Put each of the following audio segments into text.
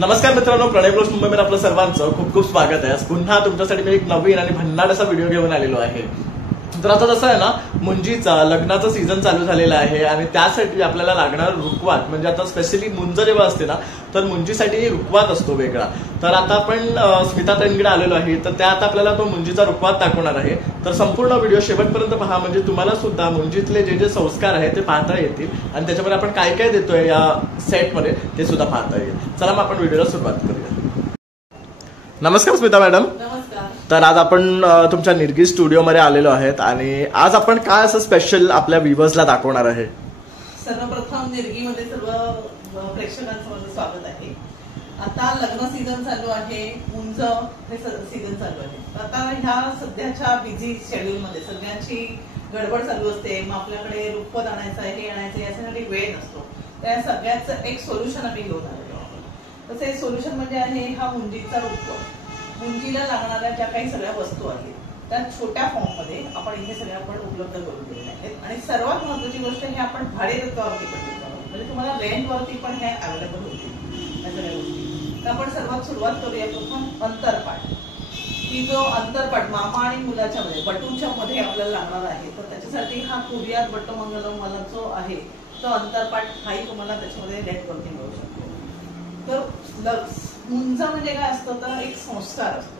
नमस्कार मित्रांनो, प्रणय ब्लॉग्स मुंबईमध्ये आपलं सर्वांचं खूप खूप स्वागत आहे। आज पुन्हा तुमच्यासाठी मी एक नवीन आणि भन्नाट असा व्हिडिओ घेऊन आलेलो आहे। तर आता जसं आहे ना, मुंजीचा लग्नाचा सीझन चालू झालेला आहे आणि त्यासाठी आपल्याला लागणार रुखवात, म्हणजे आता स्पेशली मुंज जेव्हा असते ना, तर मुंजीसाठी रुखवात असतो वेगळा। तर आता आपण स्मिता ताईंकडे आलेलो आहे, तर त्या आता आपल्याला तो मुंजीचा रुखवात दाखवणार आहे। तर संपूर्ण व्हिडिओ शेवटपर्यंत पहा, म्हणजे तुम्हाला सुद्धा मुंजीतले जे जे संस्कार आहेत ते पाहता येतील आणि त्याच्यामध्ये आपण काय काय देतोय या सेटमध्ये ते सुद्धा पाहता येईल। चला मग आपण व्हिडिओला सुरुवात करूया। नमस्कार स्मिता मॅडम। तर आज आपण तुमच्या निर्गी स्टुडिओमध्ये आलेलो आहेत आणि आज आपण काय असं स्पेशल आपल्या व्ह्यूअर्सला दाखवणार आहे? सर्वप्रथम निर्गीमध्ये सर्व प्रेक्षकांचं स्वागत आहे। आता लग्न सीझन चालू आहे, मुंज हे सीझन चालू आहे। आता ह्या सध्याच्या बिझी शेड्यूलमध्ये सगळ्यांची गडबड चालू असते, मग आपल्याकडे रुखवत आणायचं आहे, हे आणायचं याच्यासाठी वेळ नसतो। त्या सगळ्याचं एक सोल्युशन आम्ही घेऊन आलेलो आहोत। तसे सोल्युशन म्हणजे आहे हा मुंजीचा रुखवत। मुंजीला लागणाऱ्या ज्या काही सगळ्या वस्तू आहेत त्या छोट्या फॉर्म मध्ये आपण इथे सगळ्या आपण उपलब्ध करून दिलेल्या आहेत आणि सर्वात महत्त्वाची गोष्ट हे आपण भाडेतत्वावरती पण देतो आहोत, म्हणजे तुम्हाला रेंटवरती पण हे अवेलेबल होतील या सगळ्या गोष्टी। तर आपण सर्वात सुरुवात करूया प्रथम अंतरपाट, की जो अंतरपाट मामा आणि मुलाच्या मध्ये बटूच्या मध्ये आपल्याला लागणार आहे। तर त्याच्यासाठी हा कुरियात बट्टमंगलम मला जो आहे तो अंतरपाट हाही तुम्हाला त्याच्यामध्ये रेंटवरती मिळू शकतो। तर मुंज म्हणजे काय असतं, तर एक संस्कार असतो।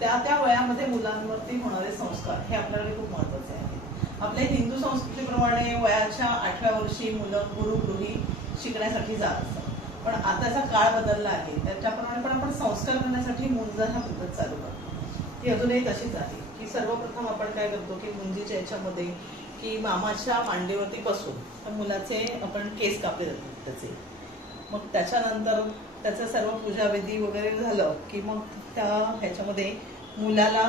त्या वयामध्ये मुलांवरती होणारे संस्कार हे आपल्याकडे खूप महत्वाचे आहेत। आपल्या हिंदू संस्कृतीप्रमाणे वयाच्या 8व्या वर्षी मुलं गुरुगृही शिकण्यासाठी जात असतात, पण आताचा काळ बदलला आहे, त्याच्याप्रमाणे पण आपण संस्कार करण्यासाठी मुंज हा पद्धत चालू करतो। ती अजूनही तशीच आहे, की सर्वप्रथम आपण काय करतो की मुंजीच्या याच्यामध्ये की मामाच्या मांडीवरती बसून तर मुलाचे आपण केस कापले जातात त्याचे। मग त्याच्यानंतर त्याचं सर्व पूजाविधी वगैरे झालं की मग त्या ह्याच्यामध्ये मुलाला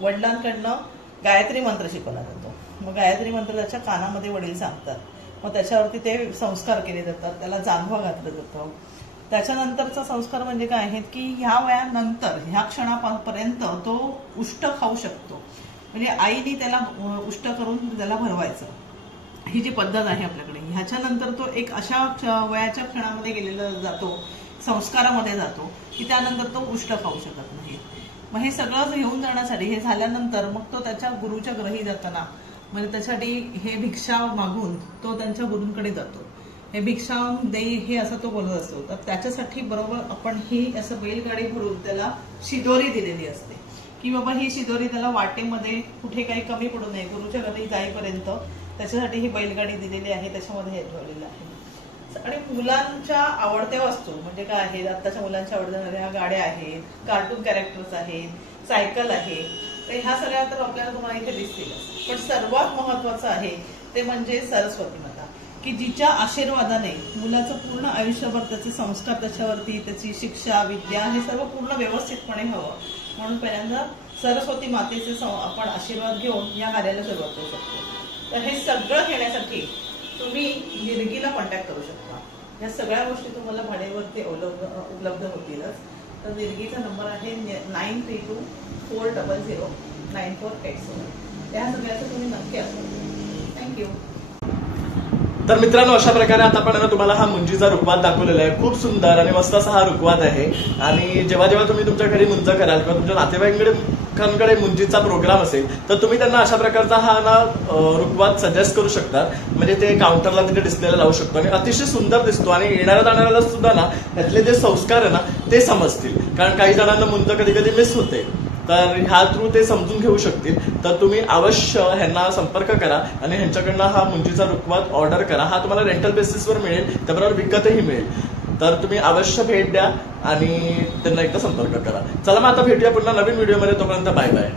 वडिलांकडनं गायत्री मंत्र शिकवला जातो। मग गायत्री मंत्र त्याच्या कानामध्ये वडील सांगतात, मग त्याच्यावरती ते संस्कार केले जातात, त्याला जांभवा घातलं जातं। त्याच्यानंतरचा संस्कार म्हणजे काय आहेत की ह्या वयानंतर ह्या क्षणापर्यंत तो उष्ट खाऊ शकतो, म्हणजे आईने त्याला उष्ट करून त्याला भरवायचं, ही जी पद्धत आहे आपल्याकडे। ह्याच्यानंतर तो एक अशा वयाच्या क्षणामध्ये गेलेला जातो, संस्कारामध्ये जातो की त्यानंतर तो उष्ट खाऊ शकत नाही। मग हे सगळं घेऊन जाण्यासाठी हे झाल्यानंतर मग तो त्याच्या गुरुच्या ग्रही जाताना म्हणजे त्यासाठी हे भिक्षा मागून तो त्यांच्या गुरूंकडे जातो। हे भिक्षा देई हे असं तो बोलत असतो। तर त्याच्यासाठी बरोबर आपण ही असं बैलगाडी भरून त्याला शिदोरी दिलेली असते, की बाबा ही शिदोरी त्याला वाटेमध्ये कुठे काही कमी पडू नये, गुरुच्या घरी जाईपर्यंत त्याच्यासाठी ही बैलगाडी दिलेली आहे, त्याच्यामध्ये हे ठेवलेलं आहे। आणि मुलांच्या आवडत्या वस्तू म्हणजे काय आहेत, आताच्या मुलांच्या आवडत्या गाड्या आहेत, कार्टून कॅरेक्टर्स आहेत, सायकल आहे, तर ह्या सगळ्या तर आपल्याला तुम्हाला इथे दिसतीलच। पण सर्वात महत्वाचं आहे ते म्हणजे सरस्वती माता, की जिच्या आशीर्वादाने मुलाचं पूर्ण आयुष्यभर त्याचे संस्कार त्याच्यावरती, त्याची शिक्षा विद्या हे सर्व पूर्ण व्यवस्थितपणे हवं, म्हणून पहिल्यांदा सरस्वती मातेचे आपण आशीर्वाद घेऊन या कार्याला सुरुवात करू शकतो। तर हे सगळं घेण्यासाठी तुम्ही निर्गीला कॉन्टॅक्ट करू शकता। या सगळ्या गोष्टी तुम्हाला भाड्यावरती उपलब्ध होतीलच। तर निर्गीचा नंबर आहे 9324009487। त्या सगळ्याचं तुम्ही नक्की असं। थँक्यू। तर मित्रांनो, अशा प्रकारे आता आपण तुम्हाला हा मुंजीचा रुखवात दाखवलेला आहे। खूप सुंदर आणि मस्त असा हा रुखवात आहे आणि जेव्हा जेव्हा तुम्ही तुमच्या घरी मुंज कराल किंवा तुमच्या नातेवाईकांकडे मुंजीचा प्रोग्राम असेल तर तुम्ही त्यांना अशा प्रकारचा हा ना रुखवात सजेस्ट करू शकता, म्हणजे ते काउंटरला तिथे डिस्प्लेला लावू शकतो आणि अतिशय सुंदर दिसतो आणि येणाऱ्या जाणाऱ्याला सुद्धा ना त्यातले जे संस्कार आहे ना ते समजतील, कारण काही जणांना मुंज कधी कधी मिस होते, तर ह्या थ्रू ते समजून घेऊ शकतील। तर तुम्ही अवश्य ह्यांना संपर्क करा आणि ह्यांच्याकडनं हा मुंजीचा रुखवात ऑर्डर करा। हा तुम्हाला रेंटल बेसिसवर मिळेल, त्याबरोबर विकतही मिळेल। तर तुम्ही अवश्य भेट द्या आणि त्यांना एकदा संपर्क करा। चला मग आता भेटूया पुन्हा नवीन व्हिडिओमध्ये, तोपर्यंत बाय बाय।